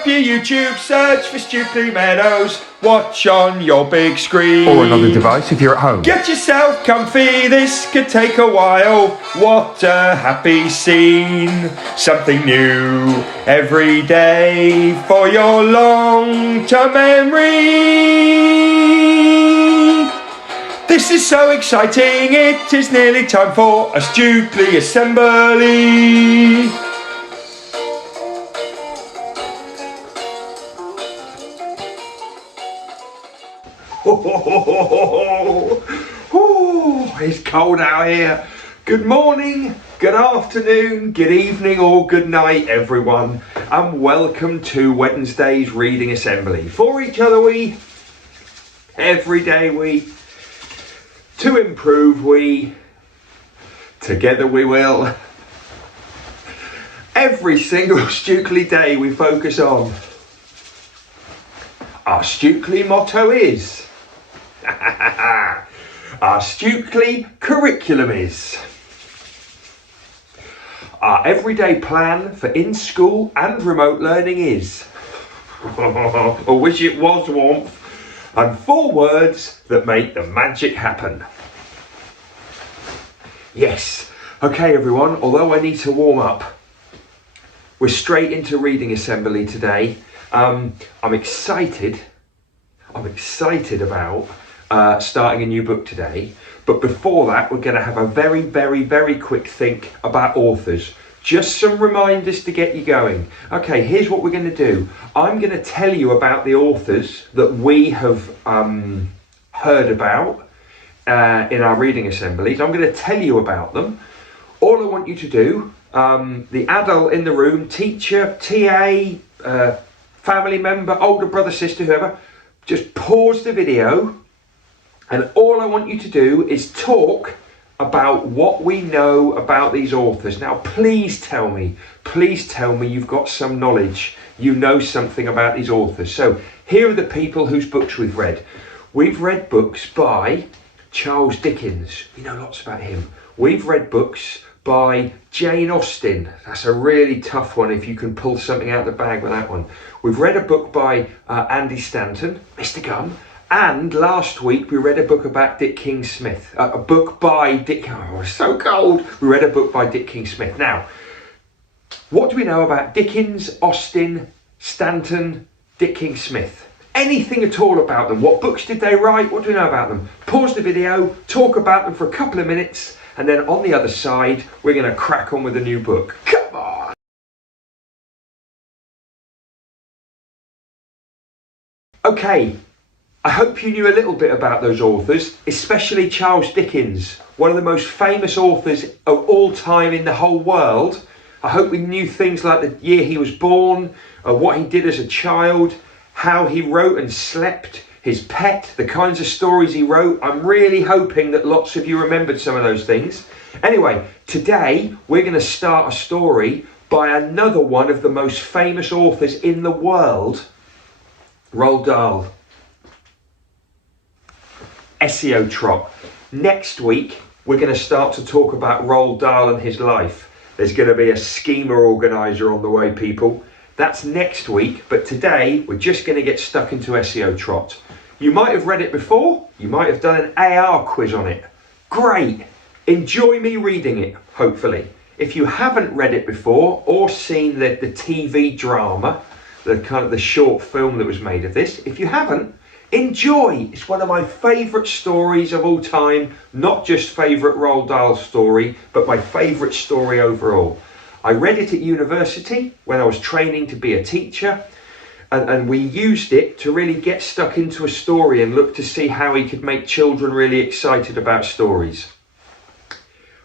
up your YouTube, search for Stukeley Meadows, watch on your big screen. Or another device if you're at home. Get yourself comfy, this could take a while. What a happy scene. Something new every day for your long-term memory. This is so exciting, it is nearly time for a Stukeley assembly. Oh, it's cold out here. Good morning, good afternoon, good evening or good night everyone, and welcome to Wednesday's reading assembly. For each other we, every day we, to improve we, together we will. Every single Stukeley day we focus on. Our Stukeley motto is our Stukeley curriculum is. Our everyday plan for in-school and remote learning is. I wish it was warmth. And 4 words that make the magic happen. Yes, okay everyone, although I need to warm up, we're straight into reading assembly today. I'm excited about starting a new book today, but before that we're going to have a very quick think about authors. Just some reminders to get you going. Okay, here's what we're going to do. I'm going to tell you about the authors that we have heard about in our reading assemblies. I'm going to tell you about them. All I want you to do, the adult in the room, teacher, TA, family member, older brother, sister, whoever, just pause the video, and all I want you to do is talk about what we know about these authors. Now please tell me you've got some knowledge, you know something about these authors. So here are the people whose books we've read. We've read books by Charles Dickens, we know lots about him. We've read books by Jane Austen. That's a really tough one if you can pull something out of the bag with that one. We've read a book by Andy Stanton, Mr. Gum, and last week we read a book about Dick King-Smith. A book by Dick, oh it's so cold. We read a book by Dick King-Smith. Now, what do we know about Dickens, Austen, Stanton, Dick King-Smith? Anything at all about them? What books did they write? What do we know about them? Pause the video, talk about them for a couple of minutes, and then on the other side, we're going to crack on with a new book. Come on! Okay, I hope you knew a little bit about those authors, especially Charles Dickens, one of the most famous authors of all time in the whole world. I hope we knew things like the year he was born, what he did as a child, how he wrote and slept, his pet, the kinds of stories he wrote. I'm really hoping that lots of you remembered some of those things. Anyway, today we're going to start a story by another one of the most famous authors in the world, Roald Dahl. SEO Trot. Next week we're going to start to talk about Roald Dahl and his life. There's going to be a schema organizer on the way, people. That's next week, but today we're just going to get stuck into SEO Trot. You might have read it before, you might have done an AR quiz on it. Great! Enjoy me reading it, hopefully. If you haven't read it before or seen the TV drama, the short film that was made of this, if you haven't, enjoy! It's one of my favourite stories of all time, not just favourite Roald Dahl story, but my favourite story overall. I read it at university when I was training to be a teacher, and we used it to really get stuck into a story and look to see how he could make children really excited about stories.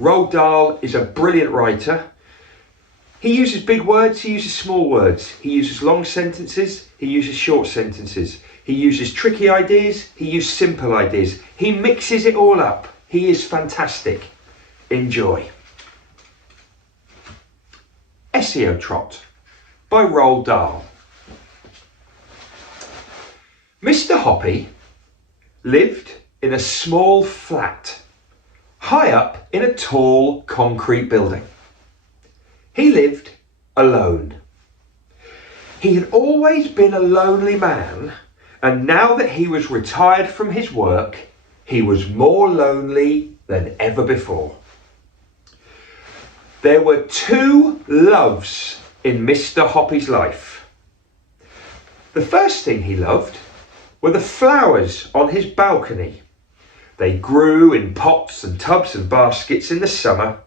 Roald Dahl is a brilliant writer. He uses big words, he uses small words, he uses long sentences, he uses short sentences, he uses tricky ideas, he uses simple ideas. He mixes it all up. He is fantastic. Enjoy. SEO Trot by Roald Dahl. Mr. Hoppy lived in a small flat high up in a tall concrete building. He lived alone. He had always been a lonely man, and now that he was retired from his work, he was more lonely than ever before. There were two loves in Mr. Hoppy's life. The first thing he loved were the flowers on his balcony. They grew in pots and tubs and baskets in the summer,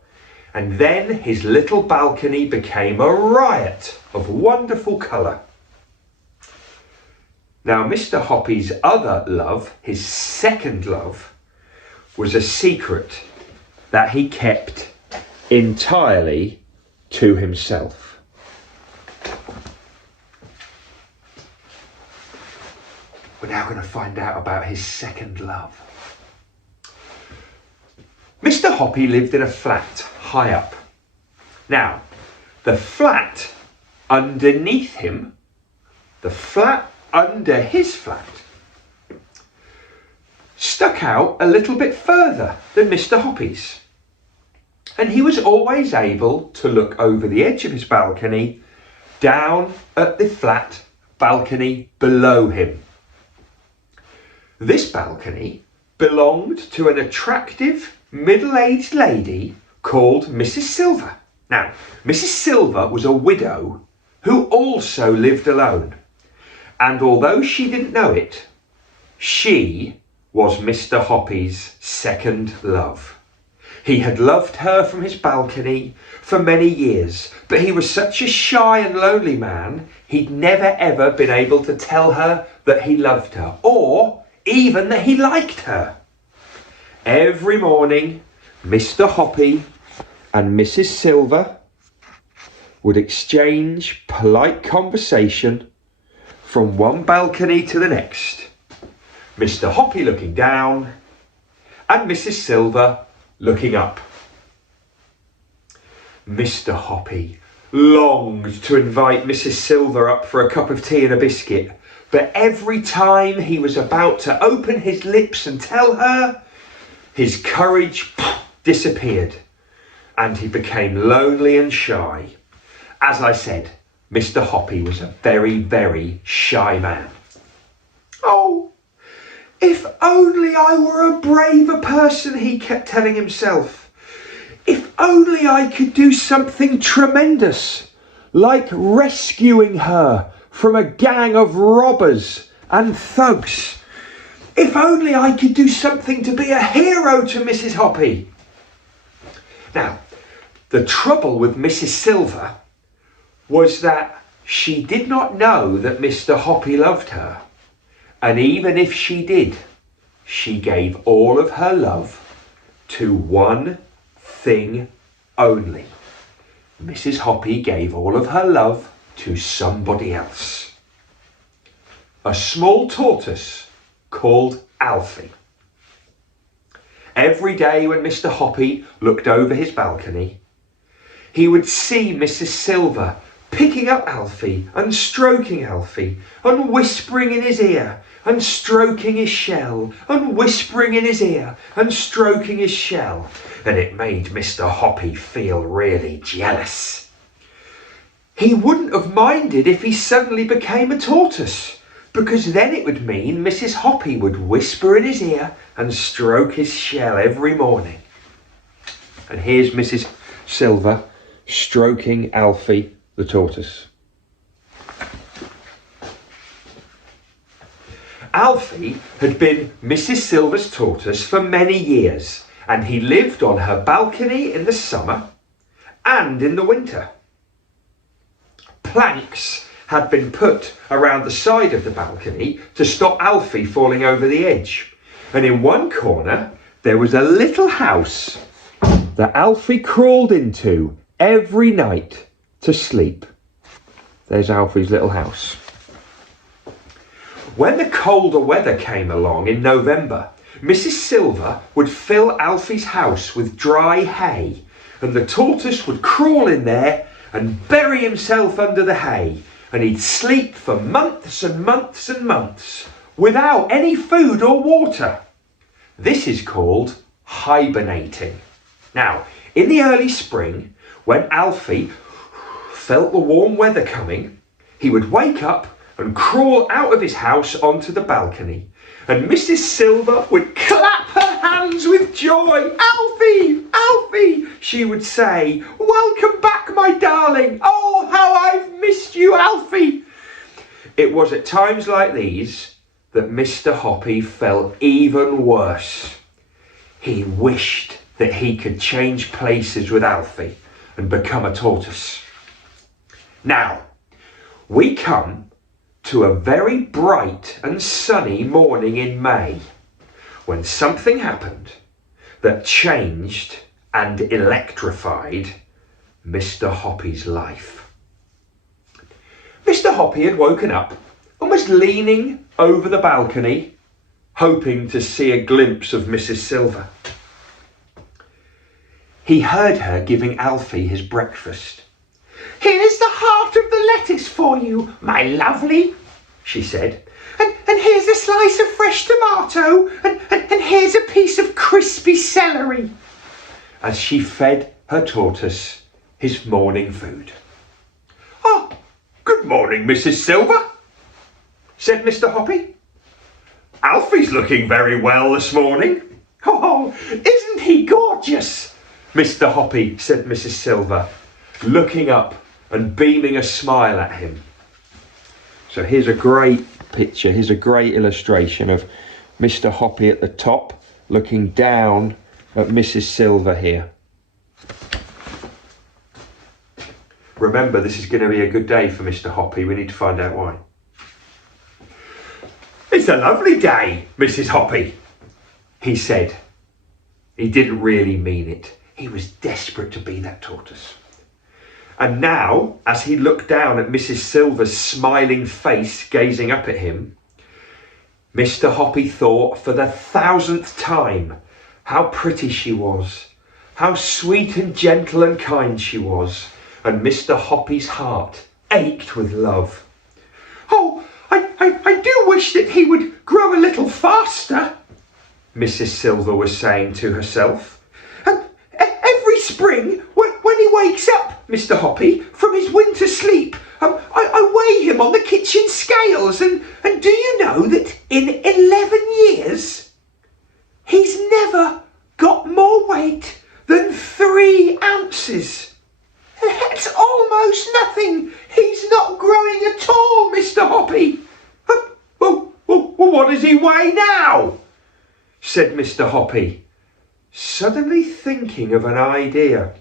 and then his little balcony became a riot of wonderful colour. Now, Mr. Hoppy's other love, his second love, was a secret that he kept entirely to himself. We're now going to find out about his second love. Mr. Hoppy lived in a flat high up. Now, the flat underneath him, the flat under his flat, stuck out a little bit further than Mr. Hoppy's. And he was always able to look over the edge of his balcony down at the flat balcony below him. This balcony belonged to an attractive middle-aged lady called Mrs. Silver. Now, Mrs. Silver was a widow who also lived alone. And although she didn't know it, she was Mr. Hoppy's second love. He had loved her from his balcony for many years, but he was such a shy and lonely man, he'd never ever been able to tell her that he loved her, or even that he liked her. Every morning, Mr. Hoppy and Mrs. Silver would exchange polite conversation from one balcony to the next. Mr. Hoppy looking down and Mrs. Silver looking up. Mr. Hoppy longed to invite Mrs. Silver up for a cup of tea and a biscuit, but every time he was about to open his lips and tell her, his courage disappeared and he became lonely and shy. As I said, Mr. Hoppy was a very, very shy man. Oh, if only I were a braver person, he kept telling himself. If only I could do something tremendous, like rescuing her from a gang of robbers and thugs. If only I could do something to be a hero to Mrs. Hoppy. Now, the trouble with Mrs. Silver was that she did not know that Mr. Hoppy loved her. And even if she did, she gave all of her love to one thing only. Mrs. Hoppy gave all of her love to somebody else. A small tortoise called Alfie. Every day when Mr. Hoppy looked over his balcony, he would see Mrs. Silver picking up Alfie and stroking Alfie and whispering in his ear and stroking his shell and whispering in his ear and stroking his shell. And it made Mr. Hoppy feel really jealous. He wouldn't have minded if he suddenly became a tortoise, because then it would mean Mrs. Hoppy would whisper in his ear and stroke his shell every morning. And here's Mrs. Silver stroking Alfie the tortoise. Alfie had been Mrs. Silver's tortoise for many years, and he lived on her balcony in the summer and in the winter. Planks had been put around the side of the balcony to stop Alfie falling over the edge. And in one corner, there was a little house that Alfie crawled into every night to sleep. There's Alfie's little house. When the colder weather came along in November, Mrs. Silver would fill Alfie's house with dry hay, and the tortoise would crawl in there and bury himself under the hay, and he'd sleep for months and months and months without any food or water. This is called hibernating. Now, in the early spring, when Alfie felt the warm weather coming, he would wake up and crawl out of his house onto the balcony, and Mrs. Silver would clap her hands with joy. "Alfie, Alfie," she would say, "welcome back, my darling. Oh, how I've missed you, Alfie." It was at times like these that Mr. Hoppy felt even worse. He wished that he could change places with Alfie and become a tortoise. Now, we come to a very bright and sunny morning in May, when something happened that changed and electrified Mr. Hoppy's life. Mr. Hoppy had woken up and was leaning over the balcony, hoping to see a glimpse of Mrs. Silver. He heard her giving Alfie his breakfast. "Here's the heart of the lettuce for you, my lovely," she said. And here's a slice of fresh tomato, and here's a piece of crispy celery," as she fed her tortoise his morning food. "Oh, good morning, Mrs. Silver," said Mr. Hoppy. "Alfie's looking very well this morning." "Oh, isn't he gorgeous?" Mr. Hoppy, said Mrs. Silver, looking up and beaming a smile at him. So here's a great picture, here's a great illustration of Mr. Hoppy at the top, looking down at Mrs. Silver here. Remember, this is going to be a good day for Mr. Hoppy. We need to find out why. "It's a lovely day, Mrs. Hoppy," he said. He didn't really mean it. He was desperate to be that tortoise. And now, as he looked down at Mrs. Silver's smiling face gazing up at him, Mr. Hoppy thought for the 1,000th time how pretty she was, how sweet and gentle and kind she was, and Mr. Hoppy's heart ached with love. "Oh, I do wish that he would grow a little faster," Mrs. Silver was saying to herself. "Every spring, when he wakes up, Mr. Hoppy, from his winter sleep, I weigh him on the kitchen scales, and do you know that in 11 years, he's never got more weight than 3 ounces. That's almost nothing. He's not growing at all, Mr. Hoppy." Well, what does he weigh now?" said Mr. Hoppy, suddenly thinking of an idea.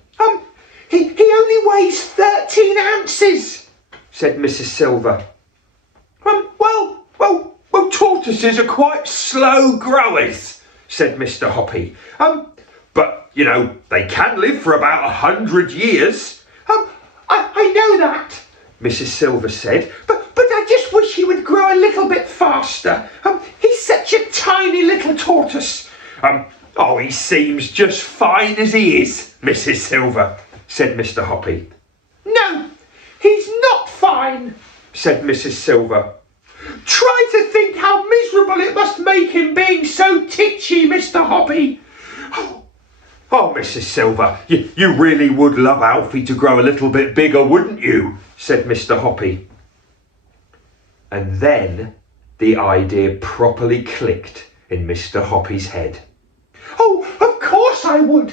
He only weighs 13 ounces, said Mrs. Silver. Well, tortoises are quite slow growers, said Mr. Hoppy. But, you know, they can live for about 100 years. I know that, Mrs. Silver said, but I just wish he would grow a little bit faster. He's such a tiny little tortoise. Oh, he seems just fine as he is, Mrs. Silver, said Mr. Hoppy. "No, he's not fine," said Mrs. Silver. "Try to think how miserable it must make him being so titchy, Mr. Hoppy." Oh, Mrs. Silver, you really would love Alfie to grow a little bit bigger, wouldn't you?" said Mr. Hoppy. And then the idea properly clicked in Mr. Hoppy's head. "Oh, of course I would,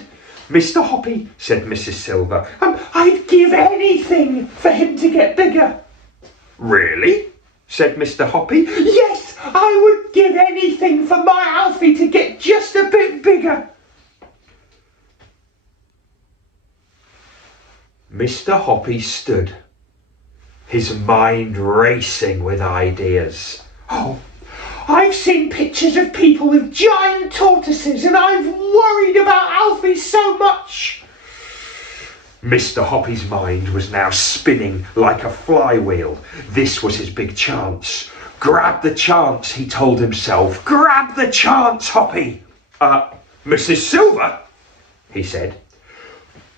Mr. Hoppy," said Mrs. Silver. "I'd give anything for him to get bigger." "Really?" said Mr. Hoppy. "Yes, I would give anything for my Alfie to get just a bit bigger." Mr. Hoppy stood, his mind racing with ideas. "Oh, I've seen pictures of people with giant tortoises, and I've worried about Alfie so much." Mr. Hoppy's mind was now spinning like a flywheel. This was his big chance. Grab the chance, he told himself. Grab the chance, Hoppy. Mrs. Silver, he said,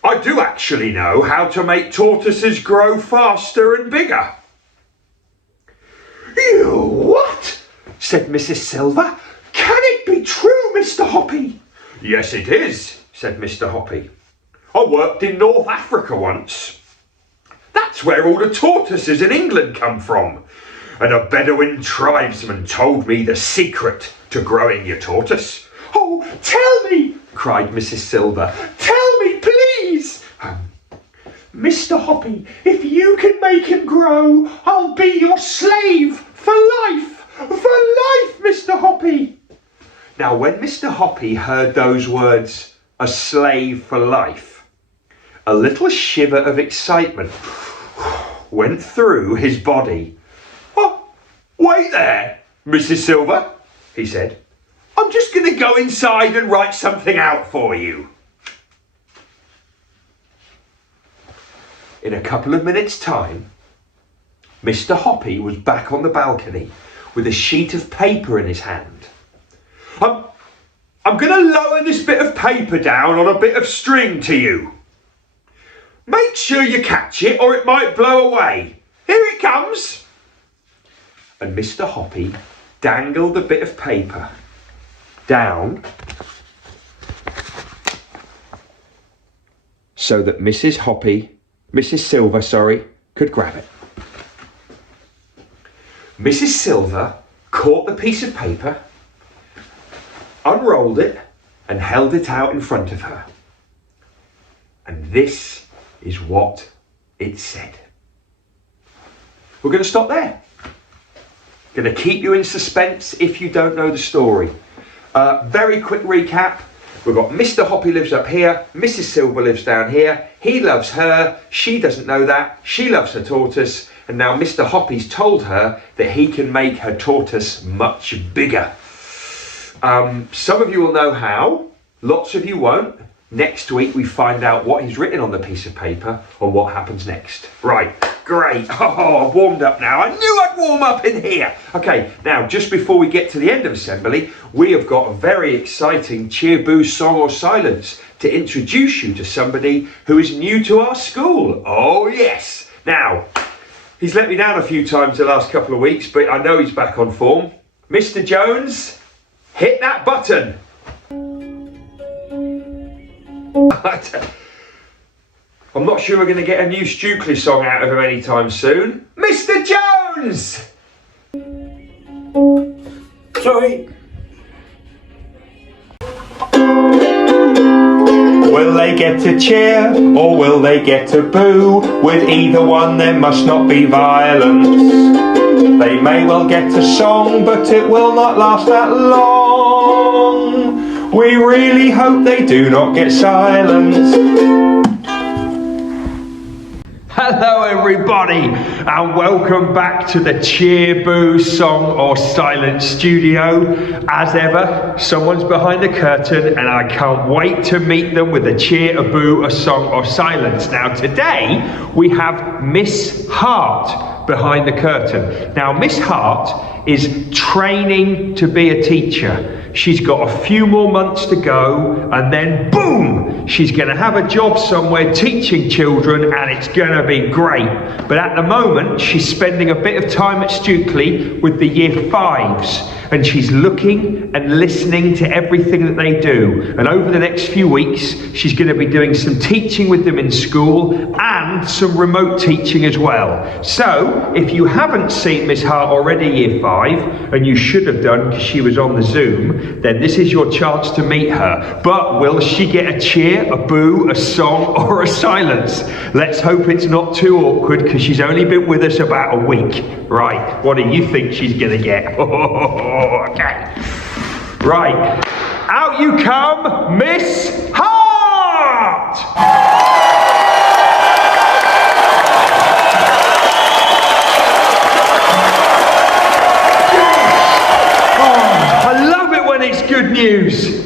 "I do actually know how to make tortoises grow faster and bigger." "You what?" said Mrs. Silver. "Can it be true, Mr. Hoppy?" "Yes, it is," said Mr. Hoppy. "I worked in North Africa once." "That's That's where all the tortoises in England come from. And a Bedouin tribesman told me the secret to growing your tortoise. Oh, tell me, cried Mrs. Silver. Tell me, please. Mr. Hoppy, if you can make him grow, I'll be your slave for life. For life, Mr. Hoppy. Now, when Mr. Hoppy heard those words, a slave for life, a little shiver of excitement went through his body. Oh, wait there, Mrs. Silver, he said. I'm just going to go inside and write something out for you. In a couple of minutes' time, Mr. Hoppy was back on the balcony with a sheet of paper in his hand. I'm going to lower this bit of paper down on a bit of string to you. Make sure you catch it or it might blow away. Here it comes. And Mr. Hoppy dangled the bit of paper down so that Mrs. Silver, could grab it. Mrs. Silver caught the piece of paper, unrolled it, and held it out in front of her. And this is what it said. We're going to stop there. Going to keep you in suspense if you don't know the story. Very quick recap. We've got Mr. Hoppy lives up here, Mrs. Silver lives down here, he loves her, she doesn't know that, she loves her tortoise, and now Mr. Hoppy's told her that he can make her tortoise much bigger. Some of you will know how, lots of you won't. Next week we find out what he's written on the piece of paper and what happens next. Right, great. Oh, I've warmed up now. I knew I'd warm up in here. Okay, now just before we get to the end of assembly, we have got a very exciting cheer, boo, song or silence to introduce you to somebody who is new to our school. Oh yes. Now, he's let me down a few times the last couple of weeks, but I know he's back on form. Mr. Jones, hit that button. I'm not sure we're going to get a new Stukeley song out of him anytime soon. Mr. Jones! Sorry. Will they get a cheer or will they get a boo? With either one there must not be violence. They may well get a song, but it will not last that long. We really hope they do not get silenced. Hello everybody and welcome back to the Cheer, Boo, Song or Silence studio. As ever, someone's behind the curtain and I can't wait to meet them with a cheer, a boo, a song or silence. Now today we have Miss Hart behind the curtain. Now Miss Hart is training to be a teacher. She's got a few more months to go and then boom, she's going to have a job somewhere teaching children and it's going to be great. But at the moment she's spending a bit of time at Stukeley with the year 5s and she's looking and listening to everything that they do. And over the next few weeks she's going to be doing some teaching with them in school and some remote teaching as well. So if you haven't seen Miss Hart already year 5, and you should have done because she was on the Zoom, then this is your chance to meet her. But will she get a cheer, a boo, a song or a silence? Let's hope it's not too awkward because she's only been with us about a week. Right, what do you think she's going to get? Okay. Right, out you come, Miss Hart! Good news.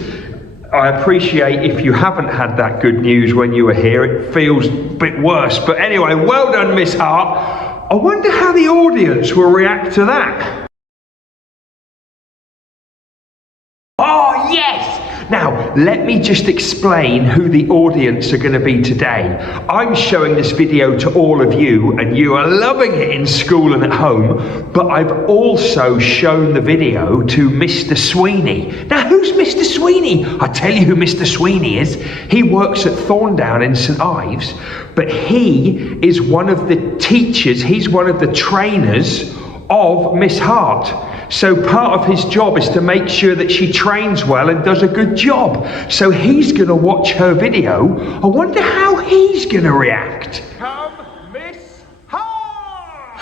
I appreciate if you haven't had that good news when you were here, it feels a bit worse. But anyway, well done, Miss Hart. I wonder how the audience will react to that. Oh, yes! Now, let me just explain who the audience are going to be today. I'm showing this video to all of you, and you are loving it in school and at home, but I've also shown the video to Mr. Sweeney. Now, who's Mr. Sweeney? I'll tell you who Mr. Sweeney is. He works at Thorndown in St Ives, but he is one of the teachers, he's one of the trainers of Miss Hart. So part of his job is to make sure that she trains well and does a good job. So he's going to watch her video. I wonder how he's going to react. Come, Miss Hart!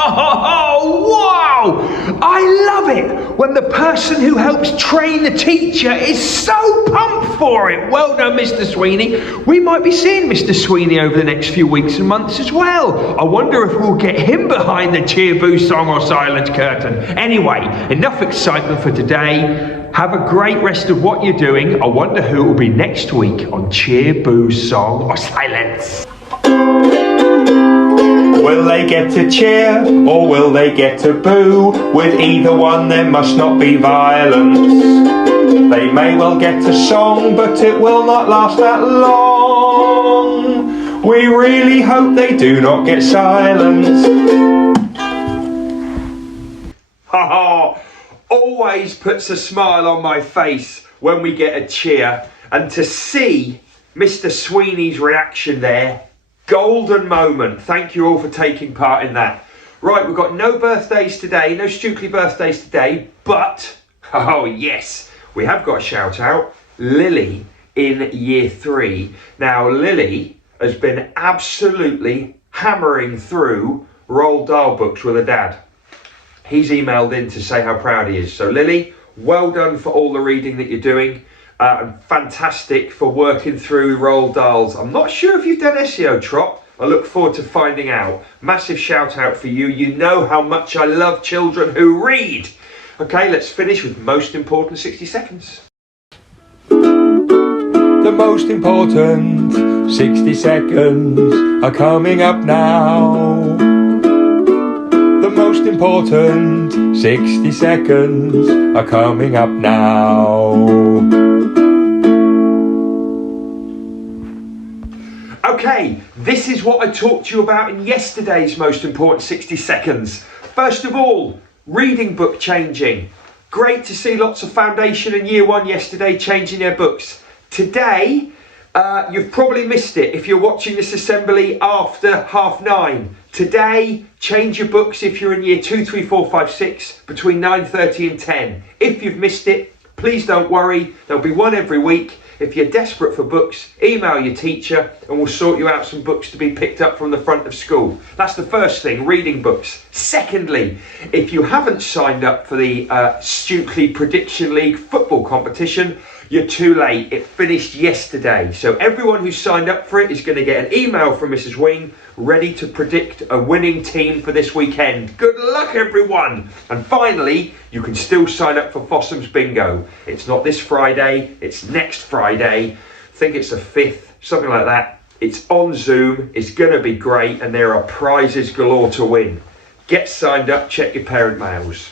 Oh, wow! I love it when the person who helps train the teacher is so pumped for it. Well done, Mr. Sweeney. We might be seeing Mr. Sweeney over the next few weeks and months as well. I wonder if we'll get him behind the cheer boo song or silence curtain. Anyway, enough excitement for today. Have a great rest of what you're doing. I wonder who will be next week on Cheer, Boo, Song or Silence. Will they get to cheer or will they get to boo? With either one there must not be violence. They may well get a song, but it will not last that long. We really hope they do not get silence. Ha! Always puts a smile on my face when we get a cheer, and to see Mr. Sweeney's reaction there, golden moment. Thank you all for taking part in that. Right, we've got no birthdays today, no Stukeley birthdays today, but, oh yes, we have got a shout out, Lily in year 3. Now Lily has been absolutely hammering through Roald Dahl books with her dad. He's emailed in to say how proud he is. So Lily, well done for all the reading that you're doing. And fantastic for working through Roald Dahl's. I'm not sure if you've done SEO, Trot. I look forward to finding out. Massive shout out for you. You know how much I love children who read. Okay, let's finish with most important 60 seconds. The most important 60 seconds are coming up now. The most important 60 seconds are coming up now. Okay, this is what I talked to you about in yesterday's most important 60 seconds. First of all, reading book changing. Great to see lots of foundation in year 1 yesterday changing their books. Today, you've probably missed it if you're watching this assembly after 9:30. Today, change your books if you're in year 2, 3, 4, 5, 6 between 9:30 and 10. If you've missed it, please don't worry. There'll be one every week. If you're desperate for books, email your teacher and we'll sort you out some books to be picked up from the front of school. That's the first thing, reading books. Secondly, if you haven't signed up for the Stukeley Prediction League football competition, you're too late. It finished yesterday. So everyone who signed up for it is going to get an email from Mrs. Wing ready to predict a winning team for this weekend. Good luck, everyone. And finally, you can still sign up for Fossum's Bingo. It's not this Friday, it's next Friday. I think it's the 5th, something like that. It's on Zoom, it's going to be great, and there are prizes galore to win. Get signed up, check your parent mails.